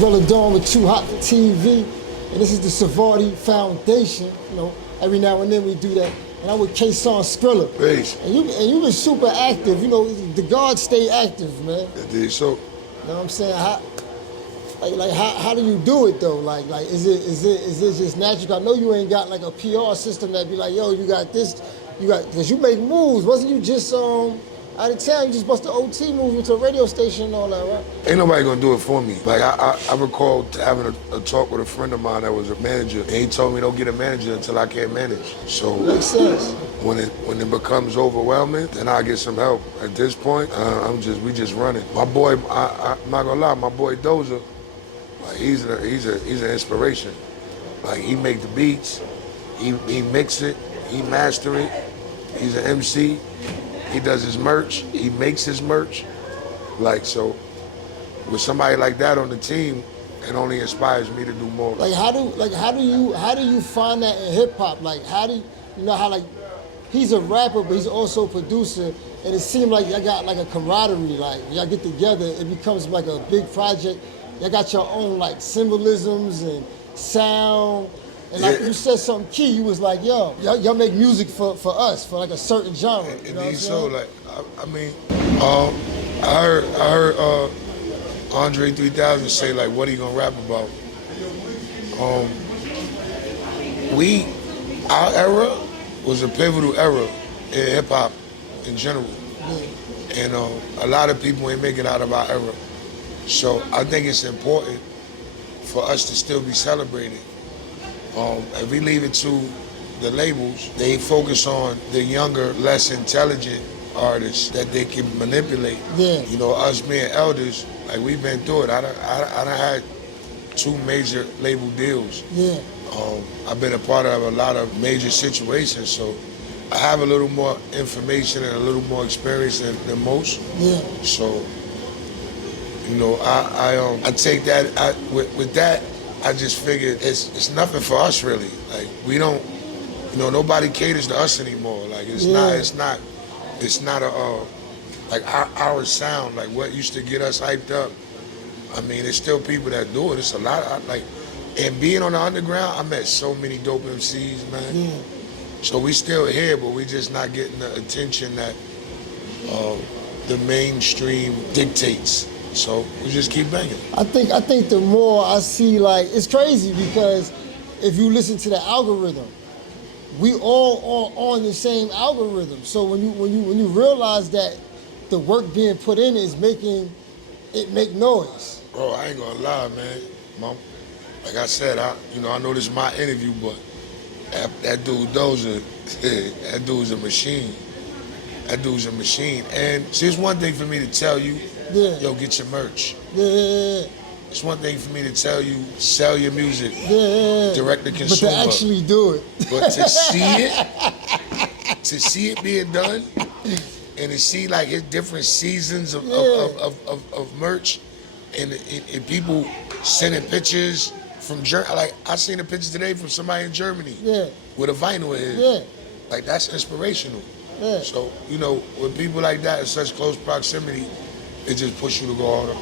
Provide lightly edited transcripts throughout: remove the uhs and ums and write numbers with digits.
Relthadon with Too Hot for TV, and this is the Savardi Foundation. You know, every now and then we do that. And I'm with kaeson Skrilla. Peace. And you've been super active. You know, the guards stay active, man. Indeed, so. You know what I'm saying? How do you do it though? Like is it just natural? I know you ain't got like a PR system that be like, yo, you got this, because you make moves. Wasn't you just out of town? You just bust the OT move into a radio station and all that, right? Ain't nobody gonna do it for me. Like I recall having a talk with a friend of mine that was a manager, and he told me don't get a manager until I can't manage. So makes sense. When it becomes overwhelming, then I get some help. At this point, we just running. My boy, I'm not gonna lie, my boy Doja, like he's an inspiration. Like he make the beats, he mix it, he master it. He's an MC. He does his merch. He makes his merch. Like so, with somebody like that on the team, it only inspires me to do more. Like how do you find that in hip hop? Like how do you know how like he's a rapper, but he's also a producer, and it seemed like y'all got like a camaraderie. Like y'all get together, it becomes like a big project. Y'all got your own like symbolisms and sound. And like you said something key, you was like, yo, y'all make music for us, for like a certain genre. You know what I'm so like, I mean, I heard Andre 3000 say like, what are you gonna rap about? Our era was a pivotal era in hip hop in general. Yeah. And a lot of people ain't make it out of our era. So I think it's important for us to still be celebrated. If we leave it to the labels, they focus on the younger, less intelligent artists that they can manipulate. Yeah. You know, us being elders, like we've been through it. I done had 2 major label deals. Yeah. I've been a part of a lot of major situations, so I have a little more information and a little more experience than most. Yeah. So, you know, I take that with that. I just figured it's nothing for us really. Like we don't, you know, nobody caters to us anymore. Like it's not a like our sound, like what used to get us hyped up. I mean, there's still people that do it. It's a lot. And being on the underground, I met so many dope MCs, man. Yeah. So we still here, but we just not getting the attention that the mainstream dictates. So we just keep banging. I think the more I see, like, it's crazy because if you listen to the algorithm, we all are on the same algorithm. So when you realize that the work being put in is making it make noise. Bro, I ain't gonna lie, man. Like I said, I know this is my interview, but that dude Doja, that dude's a machine. That dude's a machine. And see, it's one thing for me to tell you, yo, get your merch. Yeah. It's one thing for me to tell you, sell your music, yeah. direct to consumer. But to actually do it. But to see it being done, and to see like his different seasons of merch, and people sending pictures from Germany. Like I seen a picture today from somebody in Germany with a vinyl in it. Yeah. Like that's inspirational. Yeah. So, you know, with people like that in such close proximity, it just pushes you to go harder.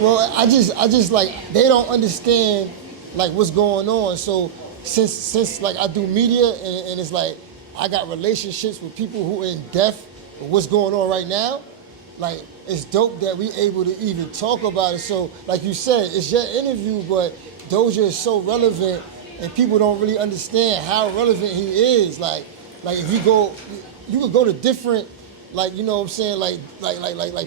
Well, I just like, they don't understand like what's going on. So since like I do media and it's like I got relationships with people who are in depth with what's going on right now, like it's dope that we able to even talk about it. So like you said, it's your interview, but Doja is so relevant and people don't really understand how relevant he is. Like if you could go to different, like, you know what I'm saying, like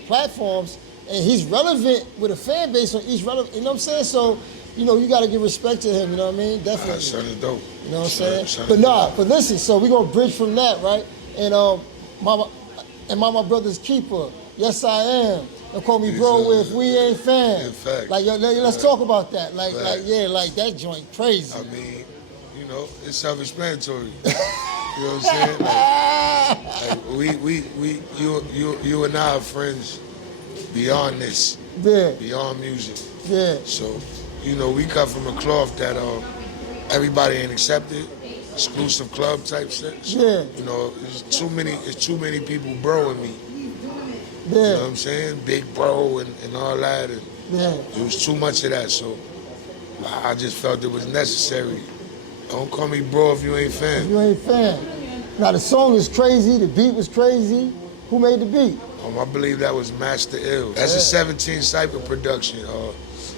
platforms, and he's relevant with a fan base on each relevant, you know what I'm saying? So, you know, you gotta give respect to him, you know what I mean? Definitely. Son is dope. You know what I'm saying? But listen, so we're gonna bridge from that, right? And my brother's keeper, yes I am. Don't call me bro if we ain't fans. In fact. Like, let's talk about that. Like that joint crazy. I mean, you know, it's self-explanatory. You know what I'm saying? Like you and I are friends beyond this, beyond music. Yeah. So, you know, we cut from a cloth that everybody ain't accepted, exclusive club type shit. So, yeah. You know, it's too many people broing me. Yeah. You know what I'm saying? Big bro and all that. And Yeah. It was too much of that, so I just felt it was necessary. Don't call me bro if you ain't fan. You ain't fan. Now the song is crazy, the beat was crazy. Who made the beat? I believe that was Master Ill. That's a 17 Cypher production.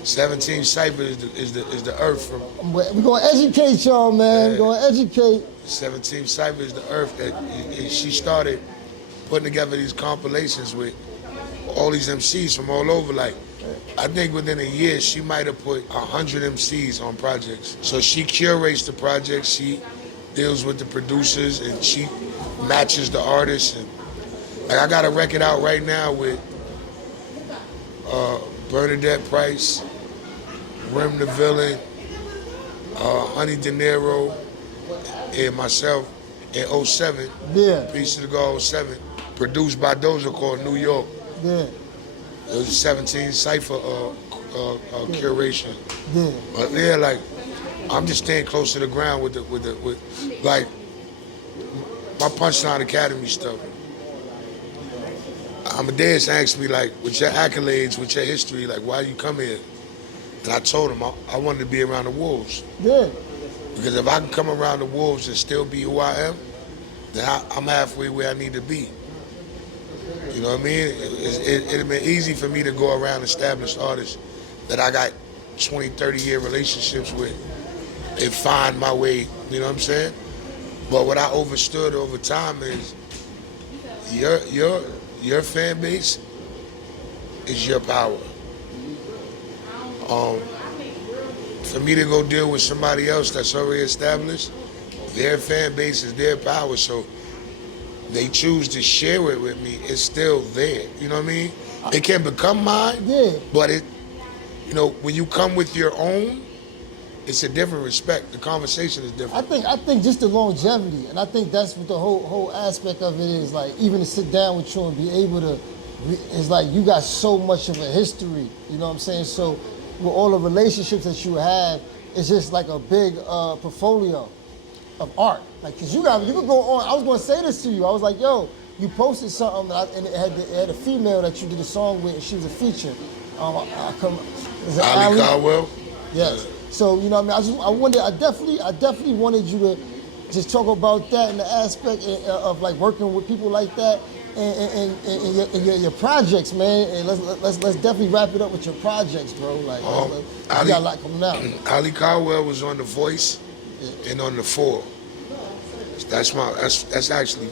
17 Cypher is the Earth from. We're gonna educate y'all, man. We're gonna educate. 17 Cypher is the Earth that she started putting together these compilations with all these MCs from all over. Like, I think within a year she might have put 100 MCs on projects. So she curates the projects, she deals with the producers, and she matches the artists. And like, I got a record out right now with Bernadette Price, Rem the Villain, Honey De Niro, and myself in '07. Yeah. Peace to the God '07. Produced by Doja, called New York. Yeah. It was a 17 Cypher curation. Yeah. But yeah, like, I'm just staying close to the ground with like my Punchline Academy stuff. Amadeus asked me, like, with your accolades, with your history, like, why you come here? And I told him I wanted to be around the wolves. Yeah. Because if I can come around the wolves and still be who I am, then I'm halfway where I need to be. You know what I mean? It'd been easy for me to go around established artists that I got 20, 30-year relationships with and find my way, you know what I'm saying? But what I understood over time is your fan base is your power. For me to go deal with somebody else that's already established, their fan base is their power, so they choose to share it with me, it's still there. You know what I mean? It can become mine, but when you come with your own, it's a different respect. The conversation is different. I think just the longevity, and I think that's what the whole aspect of it is. Like, even to sit down with you and be able to, it's like you got so much of a history. You know what I'm saying? So with all the relationships that you have, it's just like a big portfolio of art. Like, cause you could go on. I was gonna say this to you. I was like, yo, you posted something and it had a female that you did a song with, and she was a feature. Is it Ali Caldwell? Yes. So, you know what I mean? I definitely wanted you to just talk about that and the aspect of like working with people like that and your projects, man. And let's definitely wrap it up with your projects, bro. Like, you got a lot coming out. Ali Caldwell was on The Voice and on The Four. That's actually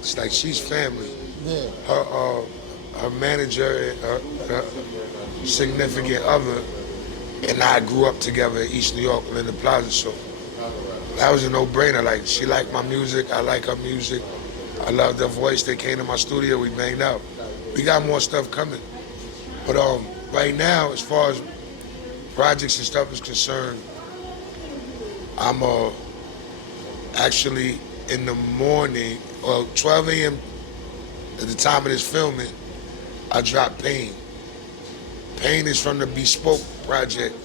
it's like she's family. Yeah. Her manager, her significant other, and I grew up together in East New York, Linda Plaza, so that was a no-brainer. Like, she liked my music, I like her music. I loved her voice. They came to my studio, we banged out. We got more stuff coming. But right now, as far as projects and stuff is concerned, I'm actually in the morning, 12 a.m. at the time of this filming, I dropped Pain. Pain is from the Bespoke project,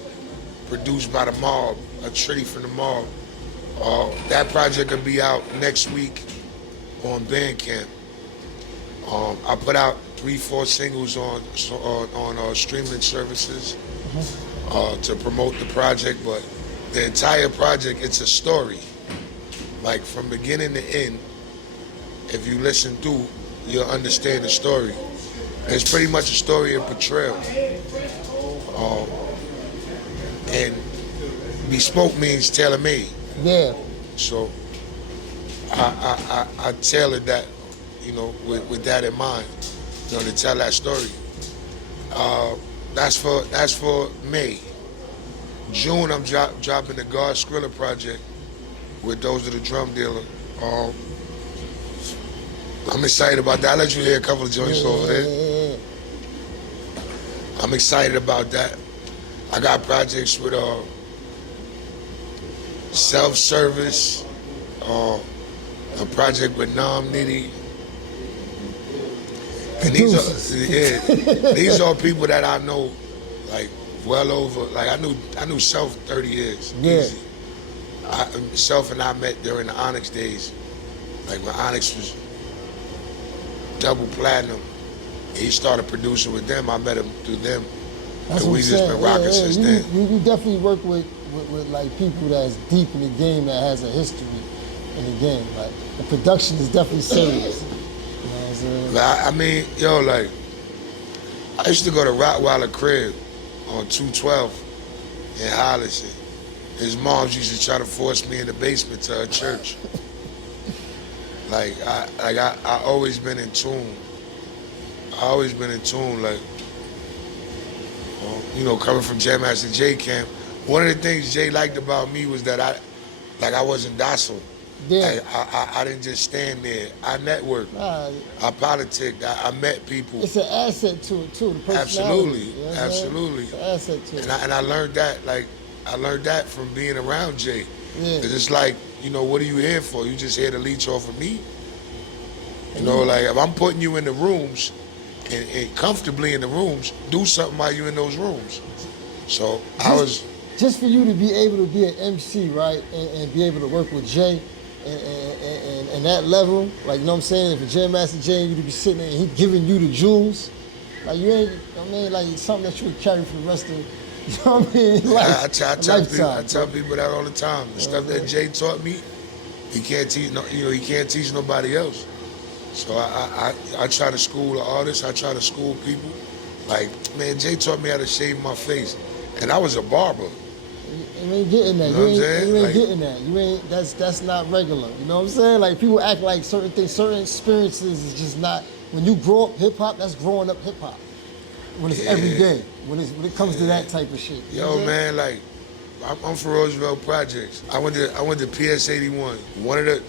produced by the Mob, a Trinity from the Mob. That project will be out next week on Bandcamp. I put out 3-4 singles on streaming services to promote the project, but the entire project, it's a story. Like, from beginning to end, if you listen through, you'll understand the story. It's pretty much a story of portrayal. And Bespoke means tailor-made. Yeah. So I tailored that, with that in mind, to tell that story. That's for May. June, I'm dropping the God Skrilla project with Those Are the Drum Dealer. I'm excited about that. I'll let you hear a couple of joints over there. I'm excited about that. I got projects with Self-Service, a project with Nam Nitty. And these are people that I know, like, well over, like, I knew Self 30 years, easy. Self and I met during the Onyx days, like when Onyx was double platinum. He started producing with them. I met him through them. That's And what we I'm just saying. been rocking since then. You definitely work with like people that's deep in the game that has a history in the game. Like the production is definitely serious. You know what I'm saying? I mean, yo, like, I used to go to Rottweiler crib on 212 in Hollis. His moms used to try to force me in the basement to her church. I always been in tune. I always been in tune, like, coming from Jam Master Jay camp. One of the things Jay liked about me was that I wasn't docile. Yeah. I didn't just stand there. I networked. Nah, I politicked. I met people. it's an asset to it too. The personality. Absolutely, You know what I'm saying? absolutely. It's an asset to it. And I learned that, like, I learned that from being around Jay. Yeah. Cause it's like, what are you here for? You just here to leech off of me? Like, if I'm putting you in the rooms and comfortably in the rooms, do something while you in those rooms. So just for you to be able to be an MC, right, and be able to work with Jay and that level, like, you know what I'm saying? If a Jam Master Jay, you to be sitting there and he giving you the jewels, like, you ain't, I mean, like, it's something that you would carry for the rest of, you know what I mean? Like, I tell people that all the time. The stuff that Jay taught me, he can't teach nobody else. So I try to school artists. I try to school people. Like, man, Jay taught me how to shave my face, and I was a barber. You ain't getting that. You know what I'm saying? You ain't Like, getting that. You ain't. That's not regular. You know what I'm saying? Like, people act like certain things, certain experiences is just not. When you grow up hip hop, that's growing up hip hop. When it's every day. When it comes to that type of shit. You know yo, what I'm man, like, I'm from Roosevelt Projects. I went to PS 81. One of the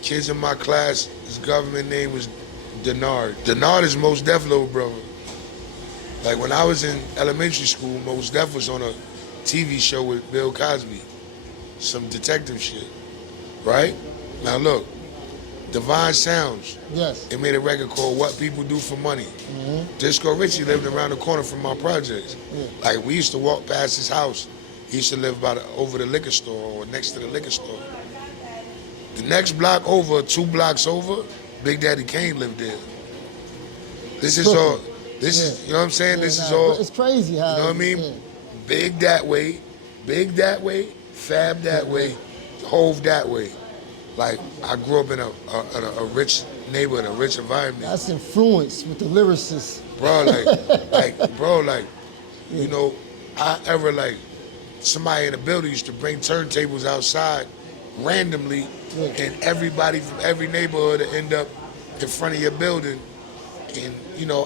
kids in my class, his government name was Denard. Denard is Mos Def little brother. Like, when I was in elementary school, Mos Def was on a TV show with Bill Cosby, some detective shit, right? Now look, Divine Sounds. Yes. They made a record called What People Do for Money. Mm-hmm. Disco Richie lived around the corner from my projects. Yeah. Like, we used to walk past his house. He used to live over the liquor store or next to the liquor store. The next block over, 2 blocks over, Big Daddy Kane lived there. This is all, is, you know what I'm saying? This is all. It's crazy how. You know what I mean? Yeah. Big that way, Fab that way, Hove that way. Like, I grew up in a rich neighborhood, a rich environment. That's influence with the lyricists. Bro, somebody in the building used to bring turntables outside randomly, and everybody from every neighborhood would end up in front of your building. And,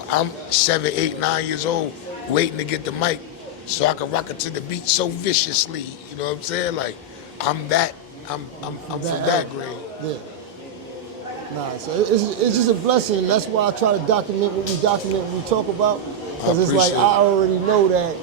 I'm 7, 8, 9 years old, waiting to get the mic so I can rock it to the beat so viciously. You know what I'm saying? Like, I'm from that grade. Yeah. Nah, so it's just a blessing, and that's why I try to document what we talk about, because it's like I already know that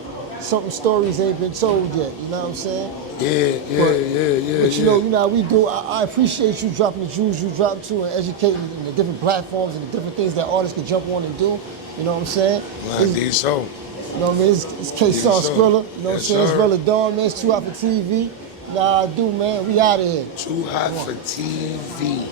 certain stories ain't been told yet. You know what I'm saying? Yeah. But you know how we do. I appreciate you dropping the jewels you drop to and educating the different platforms and the different things that artists can jump on and do. You know what I'm saying? I think so. You know what I mean? It's kaeson, skrilla. You know what I'm saying? It's Relthadon, man. It's Too Hot for TV. Nah, I do, man. We out of here. Too Hot for TV.